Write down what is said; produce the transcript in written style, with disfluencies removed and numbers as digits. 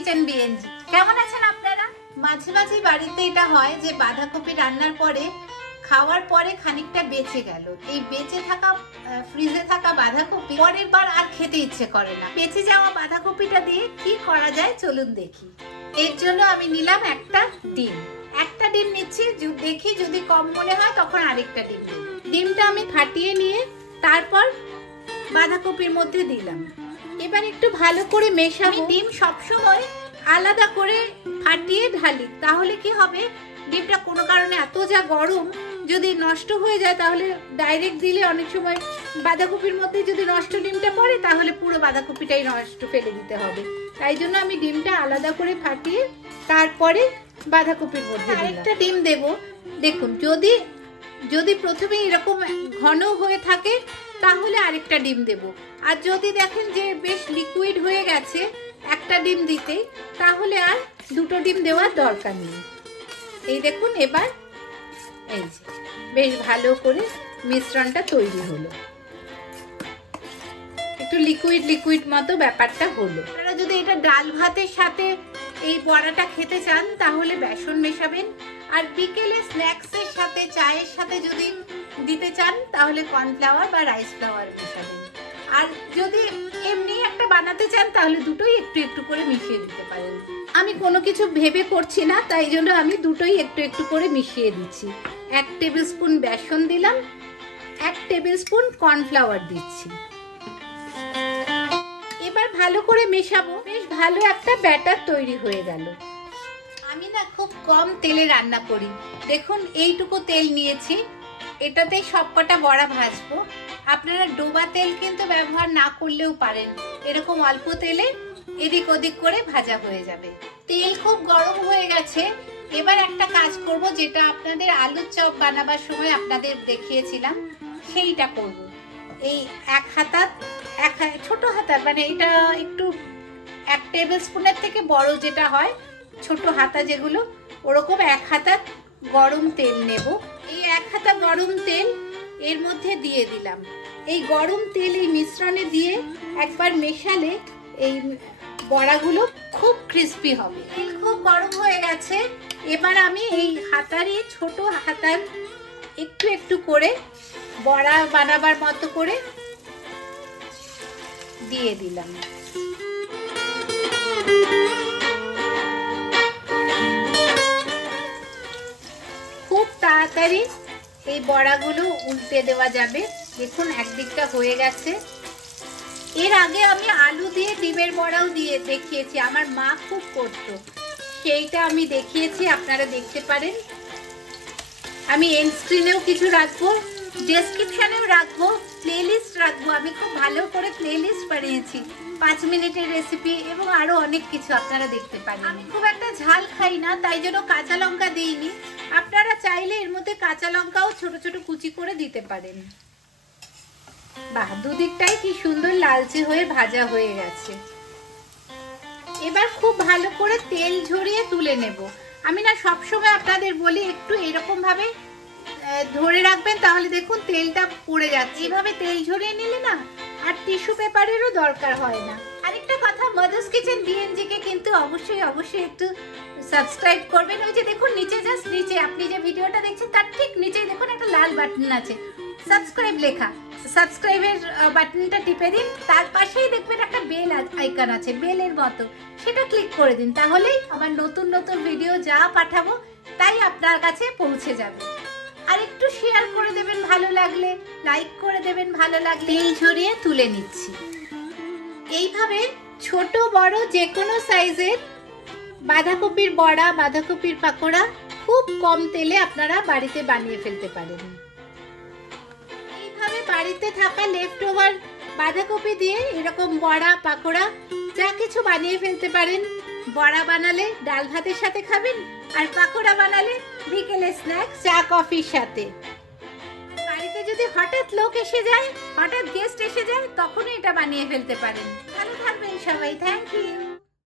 Kitchen BNG. কেমন আছেন আপনারা? মাঝে মাঝে বাড়িতে এটা হয় যে বাঁধাকপি রান্নার পরে খাওয়ার পরে খানিকটা বেঁচে গেল, এই বেঁচে থাকা ফ্রিজে থাকা বাঁধাকপি পরের বার আর খেতে ইচ্ছে করে না। বেঁচে যাওয়া বাঁধাকপিটা দিয়ে কি করা যায় চলুন দেখি। এর জন্য আমি নিলাম একটা ডিম নিচ্ছি, দেখি যদি কম মনে হয় তখন আরেকটা ডিম নেব। ডিমটা আমি ফাটিয়ে নিয়ে তারপর বাঁধাকপির মধ্যে দিলাম। এবার একটু ভালো করে মেশাবো। ডিম সবসময় আলাদা করে ফাটিয়ে ঢালি, তাহলে কি হবে ডিমটা কোনো কারণে এত যা গরম যদি নষ্ট হয়ে যায় তাহলে ডাইরেক্ট দিলে অনেক সময় বাঁধাকপির মধ্যে যদি নষ্ট ডিমটা পড়ে তাহলে পুরো বাঁধাকপিটাই নষ্ট, ফেলে দিতে হবে। তাই জন্য আমি ডিমটা আলাদা করে ফাটিয়ে তারপরে বাঁধাকপির মধ্যে আরেকটা ডিম দেব। দেখুন যদি প্রথমে এরকম ঘন হয়ে থাকে তাহলে আরেকটা ডিম দেব, আর যদি দেখেন যে বেশ লিকুইড হয়ে গেছে একটা ডিম দিতে, তাহলে আর দুটো ডিম দেওয়ার দরকার নেই। এই দেখুন এবার এই যে বেশ ভালো করে মিশ্রণটা তৈরি হলো, একটু লিকুইড মতো ব্যাপারটা হলো। আপনারা যদি এটা ডাল ভাতের সাথে এই বড়াটা খেতে চান তাহলে বেসন মেশাবেন, আর বিকেলে স্ন্যাক্সের সাথে চায়ের সাথে যদি দিতে চান তাহলে কর্নফ্লাওয়ার বা রাইস ফ্লাওয়ার মেশাবেন। আর যদি এমনি একটা বানাতে চান তাহলে দুটোই একটু একটু করে মিশিয়ে দিতে পারেন। আমি কোনো কিছু ভেবে করছি না, তাই জন্য আমি দুটোই একটু একটু করে মিশিয়ে দিচ্ছি। 1 টেবিল স্পুন বেসন দিলাম, 1 টেবিল স্পুন কর্নফ্লাওয়ার দিচ্ছি। এবার ভালো করে মেশাবো। বেশ ভালো একটা ব্যাটার তৈরি হয়ে গেল। আমি না খুব কম তেলে রান্না করি। দেখুন এইটুকু তেল নিয়েছি, এটাতেই সবকটা বড়া ভাজবো। আপনারা ডোবা তেল কিন্তু ব্যবহার না করলেও পারেন, এরকম অল্প তেলে এদিক ওদিক করে ভাজা হয়ে যাবে। তেল খুব গরম হয়ে গেছে। এবার একটা কাজ করব, যেটা আপনাদের আলুর চপ বানাবার সময় আপনাদের দেখিয়েছিলাম সেইটা করব। এই ছোট হাতা মানে এটা একটু 1 টেবিল স্পুনের থেকে বড় যেটা হয় ছোট হাতা যেগুলো, ওরকম 1 হাতা গরম তেল নেব। এই 1 হাতা গরম তেল এর মধ্যে দিয়ে দিলাম। এই গরম তেল এই মিশ্রণে দিয়ে একবার মেশালে এই বড়াগুলো খুব ক্রিস্পি হবে। তেল খুব গরম হয়ে গেছে। এবার আমি এই ছোট হাতার একটু একটু করে বড়া বানাবার মতো করে দিয়ে দিলাম। খুব তাড়াতাড়ি এই বড়াগুলো উল্টে দেওয়া যাবে। দেখুন একদিকটা হয়ে গেছে। এর আগে আমি আলু দিয়ে ডিমের বড়াও দিয়ে দেখিয়েছি, আমার মা খুব করতো, সেইটা আমি দেখিয়েছি, আপনারা দেখতে পারেন। আমি এন্ড স্ক্রিনেও কিছু রাখবো, ডেসক্রিপশনেও রাখবো, প্লেলিস্ট রাখবো। আমি খুব ভালো করে প্লেলিস্ট বানিয়েছি, 5 মিনিটের রেসিপি এবং আরো অনেক কিছু আপনারা দেখতে পারেন। আমি খুব একটা ঝাল খাই না, তাই জন্য কাঁচা লঙ্কা দিইনি। আপনারা চাইলে এর মধ্যে কাঁচা লঙ্কাও ছোট ছোট কুচি করে দিতে পারেন। বাহ, দুদিকটাই কি সুন্দর লালচে হয়ে ভাজা হয়ে গেছে। এবার খুব ভালো করে তেল ঝরিয়ে তুলে নেব। আমি না সবসময় আপনাদের বলি একটু এরকম ভাবে ধরে রাখবেন, তাহলে দেখুন তেলটা পড়ে যাচ্ছে। এইভাবে তেল ঝরিয়ে নিলে না আর টিস্যু পেপারেরও দরকার হয় না। আরেকটা কথা, মাদার্স কিচেন বিএনজি কে কিন্তু অবশ্যই একটু সাবস্ক্রাইব করবেন। ওই যে দেখুন নিচে, জাস্ট নিচে আপনি যে ভিডিওটা দেখছেন তার ঠিক নিচেই দেখুন একটা লাল বাটন আছে, সাবস্ক্রাইব লেখা। সাবস্ক্রাইবের বাটনটা টিপে দিন, তার পাশেই দেখবেন একটা বেল আইকন আছে বেলের মতো, সেটা ক্লিক করে দিন, তাহলেই আমার নতুন নতুন ভিডিও যা পাঠাবো তাই আপনার কাছে পৌঁছে যাবে। আর একটু শেয়ার করে দেবেন ভালো লাগলে, লাইক করে দেবেন ভালো লাগলে। তেল ঝরিয়ে তুলে নিচ্ছি। এইভাবে ছোট বড় যে কোনো সাইজের বাঁধাকপির বড়া, বাঁধাকপির পাকোড়া খুব কম তেলে আপনারা বাড়িতে বানিয়ে ফেলতে পারেন। এইভাবে বাড়িতে থাকা লেফট ওভার বাঁধাকপি দিয়ে এরকম বড়া, পাকোড়া যা কিছু বানিয়ে ফেলতে পারেন। বড়া বানালে ডাল ভাতের সাথে খাবেন, আর পাকোড়া বানালে বিকেলে স্ন্যাক্স চা কফির সাথে। বাড়িতে যদি হঠাৎ লোক এসে যায়, হঠাৎ গেস্ট এসে যায়, তখনই এটা বানিয়ে ফেলতে পারেন। ভালো থাকবেন সবাই, থ্যাংক ইউ।